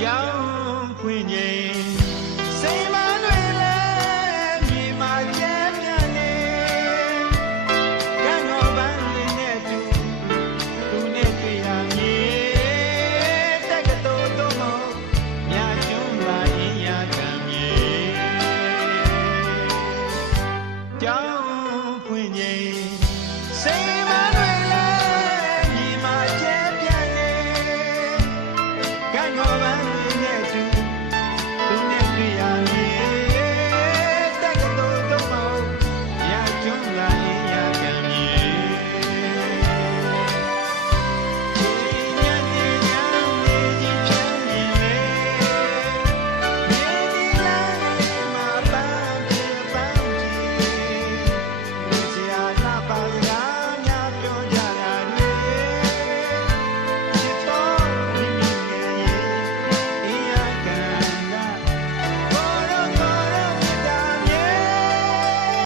ကြောင်းဖွင့်ချိန်စိတ်မတွေလည်းမြေမှာကျဲပြန်နေကံတော်ပန်းလေးနဲ့သူနဲ့တွေ့ရမည်တက်ကတော်တော်မမြာကျွန်းပါရင်ရကံမြေကြောင်းဖွင့်ချိန်စိတ်မတွေလည်းမြေမှာကျဲပြန်နေကံတော်